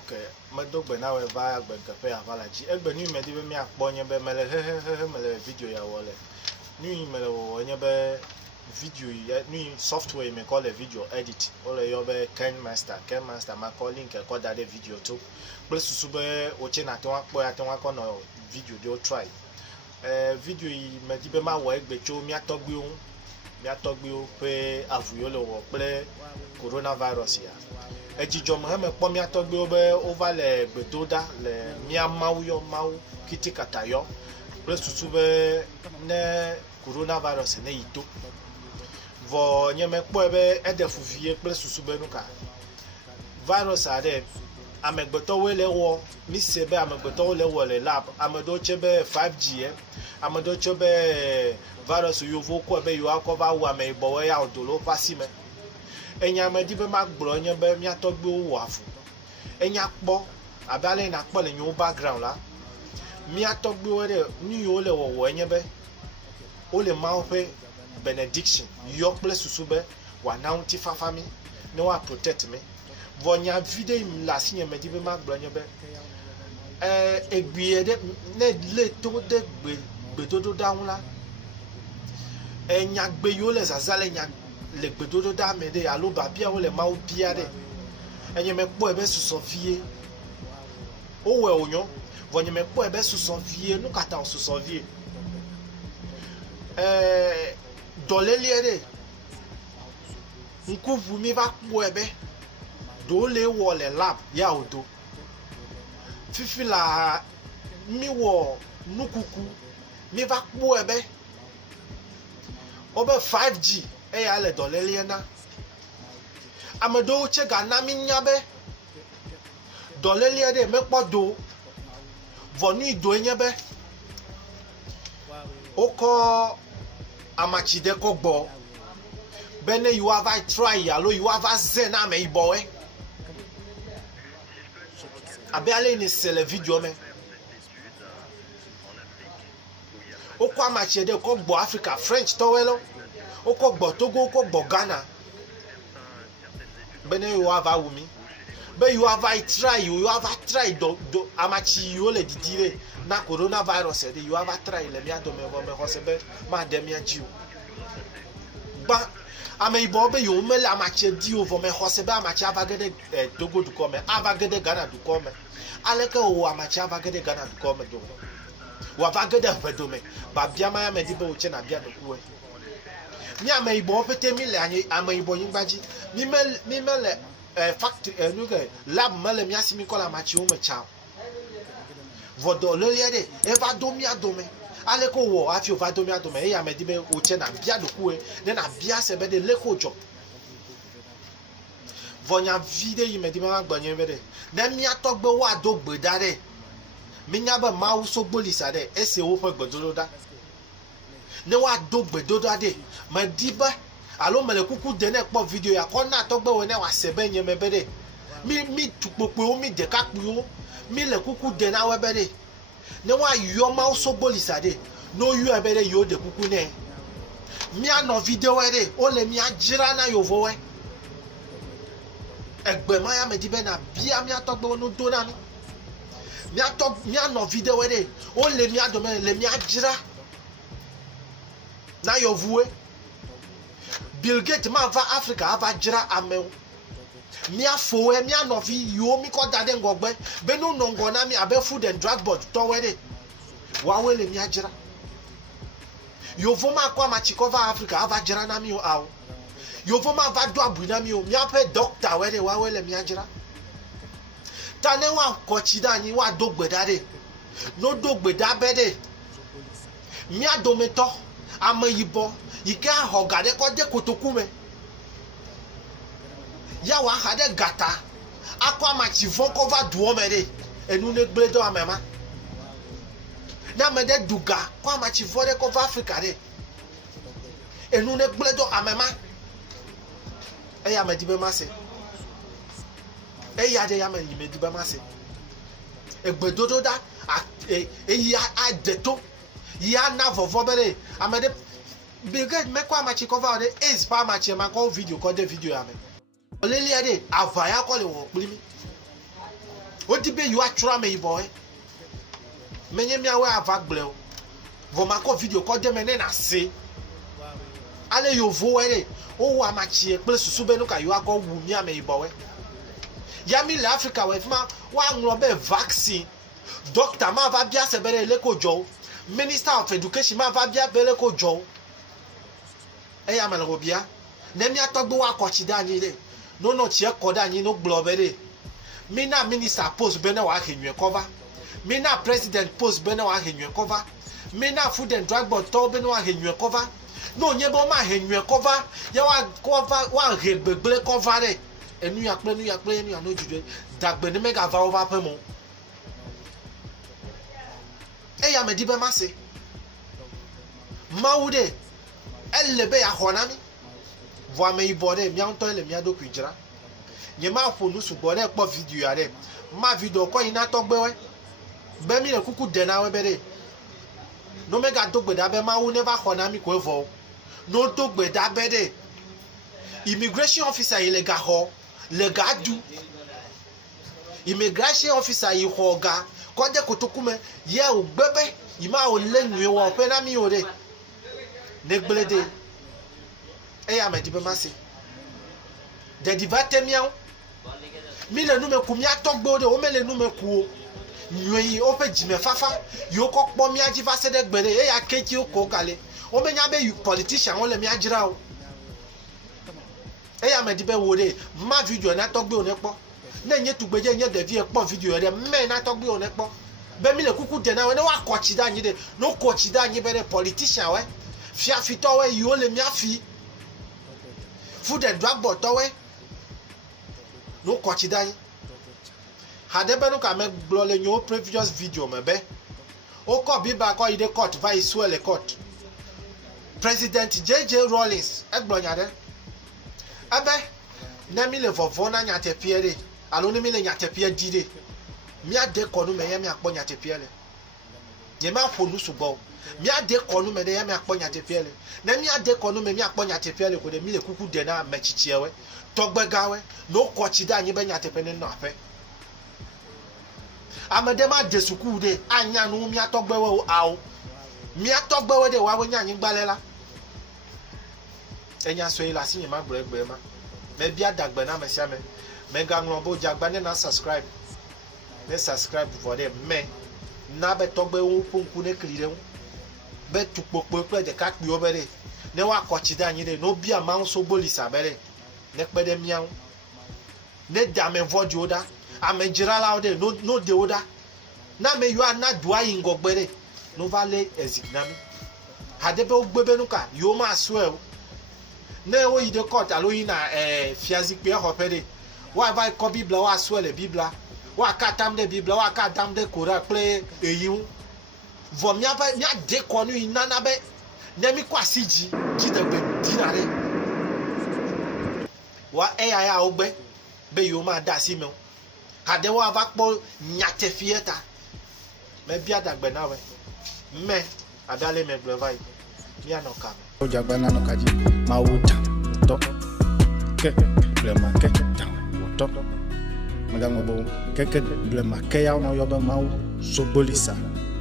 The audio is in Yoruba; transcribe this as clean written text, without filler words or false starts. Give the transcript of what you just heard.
Ok, me do gbe na we va gbe kepe avala dzi. Egbe nu me di be miakpɔ nye be mele mele video ya wɔ le. Nu me le wɔ nye be video nu software me call le video edit. O le yɔ be KineMaster. KineMaster ma call link ko da de video to. Kple susu be o tse na te wa kpɔ ya te wa kɔ no video de o try. Video yi me di be ma wɔ egbe tso miatɔgbiwo ƒe avuyo le wɔ kple coronavirus ya. Edzidze me heme kpɔ miatɔgbiwo be wova le gbedo ɖa le mia mawu yɔ mawu kitikata yɔ kple susu be ne coronavirus ne yi to. Vɔ nye me kpɔe be eɖe fu vie kple susu be nuka virus aɖe amegbetɔwoe le wɔ mi se be amegbetɔwo le wɔ le lab, ame ɖewo tse be 5G ame ɖewo tse be virus yovo kɔ be yewoa kɔ va wu ame yibɔwoe ya do le woƒe asi me. Enya me di be ma gblɔ nye be miatɔgbiwo wɔ avu. Enya kpɔ abe ale na kpɔ le nyewo background la. Miatɔgbiwo ɖe nu yiwo le wɔwɔ nye be wo le Mawu ƒe benediction yɔ kple susu be wòana ŋutifafa mi ne wòa protect mi. Vɔ nya vi ɖe yim le asi nye me di be ma gblɔ nye be egbi ɖe ne le to ɖe gbedodo ɖa ŋu la. Nyagbe yiwo le zaza le le gbedodo ɖa me ɖe alo babiawo le Mawu bia ɖe. Enye me kpɔe be susɔ vie. Wowɔe wònyɔ. Vɔ nye me kpɔe be susɔ vie nu katã wo susɔ vie. Dɔlélie ɖe. Ŋkuʋu mi va kpɔe be ɖewo le wɔ le lab ya wòdo. Fifi la mi wɔ nukuku mi va kpɔe be wobe 5G eya le dɔlélie na. Ame ɖewo tse gana mi nya be dɔlélie ɖe mekpɔ do. Vɔ nu yi do nye be wokɔ amatsi ɖe kɔ gbɔ be ne yewoa va try alo yewoa va ze na ame yibɔwoe. Abe ale ne se le video me. Wokɔ amatsi ɖe kɔ gbɔ Africa French tɔwoe lo. Wokɔ gbɔ Togo, wokɔ gbɔ Ghana. Be ne yewoa va wu mi. Be yewoa va try do amatsi yiwo le didi ɖe na coronavirus ɖe yewoa va try le mia dome vɔ me xɔ se be ma de mia dzi o. Gba ame yibɔ be yewo me le amatsi di o vɔ me xɔ se be amatsi ava ge ɖe Togo dukɔ me, ava ge ɖe Ghana dukɔ me. Aleke wo amatsi ava ge ɖe Ghana dukɔ me do? Wòava ge ɖe ʋe dome. Babia ma ya me di be wòtse na bia ɖekue. Mi ame yibɔwo pete mi le ame yibɔ nyigba dzi. Mi me le factory lab me le mia si mi kɔ le amatsiwo me tsa. Vɔ dɔlélie ɖe eva do mia dome. Aleke wɔ hafi wòva do mia dome eya me di be wòtse na bia ɖekue ne na bia se be ɖe leke wòdzɔ. Vɔ nya vi ɖe yi me di be ma gblɔ nye be ɖe ne miatɔgbe woado gbe da ɖe minya be Mawu sogboli sa ɖe esi woƒe gbedodo ɖa. Ne woado gbedodo ɖe me di be alo me le kuku de ne kpɔ video ya kɔ na tɔgbewo ne wòase be nye me be ɖe mi tukpokpoewo mi ɖekakpuiwo mi le kuku de na wo be ɖe ne woayɔ Mawu sogboli sa ɖe ne woyɔe be ɖe yewo ɖe kuku ne. Mianɔ videowoe ɖe wole mia dzra na yovowoe. Egbe ma ya me di be na bia miatɔgbewo no do na mi. Mianɔ videowoe ɖe wole mia dome le mia dzra na yovuwoe. Bill Gates ma va Africa ava dzra amewo. Miafowoe mianɔvi yiwo mi kɔ da ɖe ŋgɔgbe be no nɔ ŋgɔ na mi abe Food and Drug Board tɔwoe ɖe. Woawoe le mia dzra. Yovo ma kɔ amatsi kɔ va Africa ava dzra na mi o awo. Yovo ma va do abui na mi o. Miaƒe doctorwoe ɖe woawoe le mia dzra. Ta ne woakɔ tsi ɖe anyi woado gbe da ɖe. No do gbe da be ɖe mia dometɔ ame yibɔ yi ke axɔ ga ɖe kɔ de kotoku me. Ya wòaxa ɖe gata akɔ amatsi vɔ kɔ va duɔ me ɖe enu ne gble dɔ ame ma. Ne ame ɖe du ga kɔ amatsi vɔ ɖe kɔ va Africa ɖe enu ne gble dɔ ame ma. Eya me di be ma se. Eya ɖe ya me yi me di be ma se. Egbedodo ɖa eyi ade to yi ana vɔvɔ be ɖe ame ɖe Bill Gates mekɔ amatsi kɔ va ɖe AIDS ƒe amatsi ma kɔ video kɔ de video ya me. Dɔlélie ɖe ava ya kɔ le wɔ kpli mi. Odi be you atwura me boy. Menye mi awe avagble o. Vo mako video ko de mene na se. Ale yo vo wele. O wa machie pe susu be no ka yo akọ wu mi ame boy. Ya mi la Africa we ma wa nlo be vaccine. Doctor ma va bia se bere le ko jo. Minister of Education ma va bia bele ko jo. E ya mele obia. Ne mi atogbo wa ko chida ni le. No tie koda ni no globere. Me na minister post be na wa henwe cover. Me na president post be na wa henwe cover. Me na food and drug board to be na wa henwe cover. No nye bo ma henwe cover. Ya wa cover wa hebegble cover re. Enu ya kple enu ya no jude. Dagbe ni mega va over pe mo. E ya me di be ma se. Mawude elebe ya honami. Voa me ibode mi anto ele mi adoku ijira. Ye ma fonu sugbon e po video ya re. Ma video ko ina to gbe we. Be mi le kuku de na we bere. No mega dogbe da be ma wu never honami ko evo. No dogbe da be de. Immigration officer ile ga ho, le ga du. Immigration officer yi ho ga ko je kotokume ye o gbebe ima o lenwe wo pe na mi o de. Negblede. Eya me di be masi. De divate miao. Mi le nu me ku mi atogbo de o me le nu me ku o. Nyi o pe jime fafa. Yo ko po mi ajiva se de gbere eya kechi o ko kale. O me nya be politician o le mi ajira o. Eya me di be wo de ma video na togbe o ne po. Na nye tugbeje nye de vie po video de me na togbe o ne po. Be mi le kuku de na we ne wa kochida nyi de. No kochida nyi be de politician we. Fia fito we yo le mi afi. Food and drug board to we. No kochida nyi. Hadebe no ka me blole nyo previous video me be. O ko bi ba ko ide court va isuele court. President JJ Rawlings egbonya de. Abe na mi le vovo na nyate piere. Alo ni mi le nyate pie dide. Mi ade konu me ye mi akpo nyate piere. Ye ma fonu subo. Mi ade konu me de ye mi akpo nyate piere. Na mi ade konu me mi akpo nyate piere ko de mi le kuku de na mechichiewe. Togbegawe no kochida anyi be nyate pe ne no ape. Amadema de suku de anya no mi atogbewe o awo. Mi atogbewe de wa wo nya anyi gbalela. Enya so ila sinye ma gbe ma. Me bia dagbe na mesia me. Me ga nglobo jagba ne na subscribe. Ne subscribe for them me. Na be togbe wo ponku ne klire wo. Be tukpokpo pe de ka kpi obere. Ne wa kochida anyi de no bia ma so bolisa bere. Ne pede miawo. Ne dame vodi oda. Ame jirala ode no de oda. Na me yo na dua ingogbere. No vale ezignami. Hadebe ogbebe nuka yo ma swear. Ne o ide court alo yi na fiazi pe hopede. Wa vai ko bibla wa swear le bibla. Wa ka tam de bibla wa ka tam de kora ple eyin. Vo mi aba mi ade konu ina na be. Ne mi kwasiji ji de be dinare. Wa ya ogbe be yo ma da si me. Hadewa va kpo nyate fieta. Me bia dagbe na we. Me adale me blevai. Mi anoka me. O jagba na no kaji ma wo ta to. Ke blema ke ta wo to. Maga ngobo ke blema ke ya no yo be ma wo so bolisa.